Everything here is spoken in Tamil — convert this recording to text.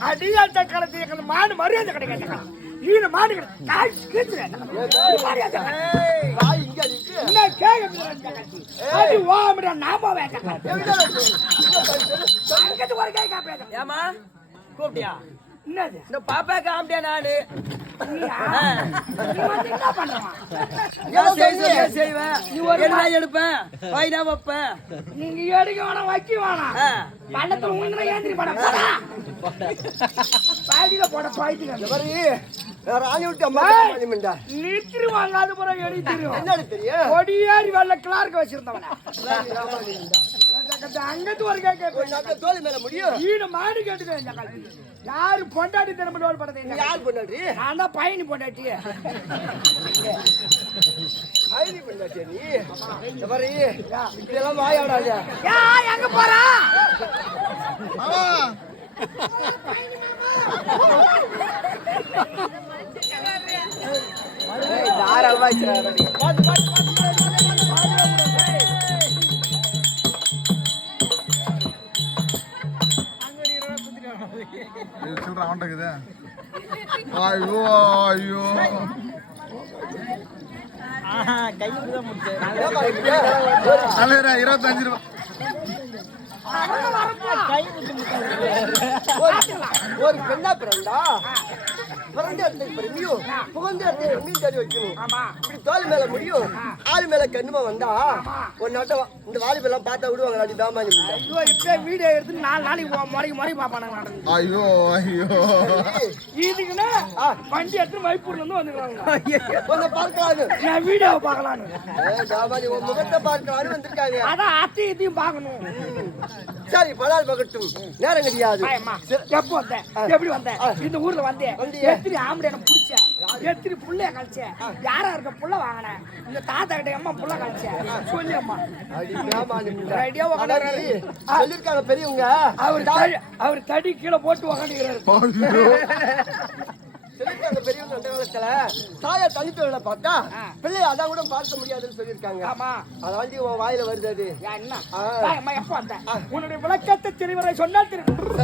அடியாட்ட காலத்துல மாடு மரியாதை கிடைக்காது. ஈன மாடு கிடையாது கூப்பிட்டியா? என்னது? இந்த பாப்பா காமிட்டியா நானு? என்ன செய்வேன் செய்வேன் என்ன எடுப்பேன் வாய்னா வைப்பேன் நீங்க எடுக்க வேணாம் வைக்க வேணாம். பள்ளத்துல உங்களை ஏந்திரி போட போடா. பாதியில போட பாய்த்துக்க பாரு, அது பிறகு என்னடி தெரியும்? கொடியேறி வெள்ள கிளார்க்கு வச்சிருந்தவன. அங்கத்து ஒரு கை ஒரு கேட்பேன் நாட்டுல தோல் மேல முடியும் ஈடு மாடு கேட்டுக்க இந்த காலத்து யாரு பொண்டாட்டி திறமை டோல் படத்தை யார் பொண்டாட்டி? நான் தான் பயணி பொண்டாட்டி. ஐடி பொண்டாட்டியா நீ? பாரு, வாயாடாத எங்க போறா? தாராளமா சில்லற அவன்கிட்ட இருக்குதே. ஐயோ ஐயோ. இருபத்தஞ்சு ரூபா. ஒரு பெண்ணா பிறந்தா? பிறந்த இடத்துக்கு பிறந்தியும் புகழ்ந்த இடத்துக்கு மீன் கறி வைக்கணும். ஆமா. இப்படி தோல் மேல முடியும். ஆள் மேல கண்ணுமா வந்தா ஒரு நாட்டை இந்த வாலிபெல்லாம் பார்த்தா விடுவாங்க அடி தாமானி ஐயோ இப்ப வீடியோ எடுத்து நாலு நாளைக்கு முறைக்கு முறை பாப்பானுங்க ஐயோ ஐயோ. இதுக்குன்னா வண்டி எடுத்து வைப்பூர்ல இருந்து வந்துருக்காங்க பார்க்கலான்னு. நான் வீடியோவை பார்க்கலான்னு. ஏய், தாமானி உன் முகத்தை பார்க்கலான்னு வந்திருக்காங்க. அதான் அத்தையும் இதையும் பார்க்கணும். சரி பலால் பகட்டும். நேரம் கிடையாது. எப்போ வந்த? எப்படி வந்த? இந்த ஊர்ல வந்தேன் எத்தனை ஆம்பளை எனக்கு பிடிச்ச. எத்தனை புள்ளைய கழிச்ச. யாரா இருக்க புள்ள வாங்கினேன் இந்த தாத்தா கிட்ட அம்மா புள்ள கழிச்ச? சொல்லி அம்மா. ரெடியா. சொல்லிருக்காங்க பெரியவங்க. அவர் அவர் தடி கீழே போட்டு உக்காந்துக்கிறாரு. ஐயோ சொல்லிருக்காங்க பெரியவங்க அந்த காலத்துல. தாயா பார்த்தா பிள்ளை அதான் கூட பார்க்க முடியாதுன்னு சொல்லியிருக்காங்க. ஆமா. அதாண்டி உன் வாயில வருது அது. யா, என்ன? எப்போ வந்த? உன்னுடைய விளக்கத்தை தெளிவரை சொன்னால் தெரியும்